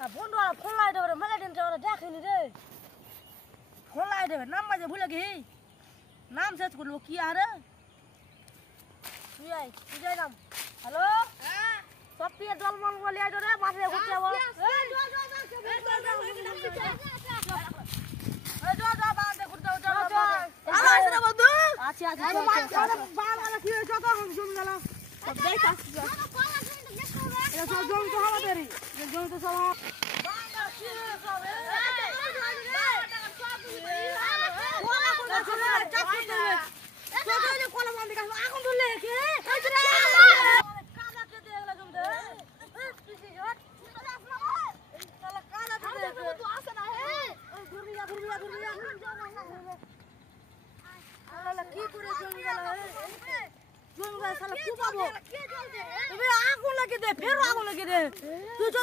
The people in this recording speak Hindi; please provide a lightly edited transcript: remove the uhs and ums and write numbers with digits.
फोन लाई देबे मलाई दिन चोरा देखिनी रे फोन लाई देबे नाम बाजे भूल गई नाम सर्च कर लो किया रे तुझे नाम हेलो हां सब पे डलमन बोले आइदो रे माथे गुटिया बोल जो बांधे गुटिया जो आवाज रे बंधु अच्छा बाल वाला की जो तो हम सुन गला सब देख ये सब जो तो हवा तेरी ये जो तो सब बांगा की सब बोला को चला चाकू दे तो जो कोला बंद का आगुन दुले के कजरा काला के देला तुम दे किसी जोट साला काला के दे तू आसना है घुरिया साला की करे जंगल है जंगल साला कुबाबो अबे आगुन लगे दे फिर आगुन लगे दे तू जो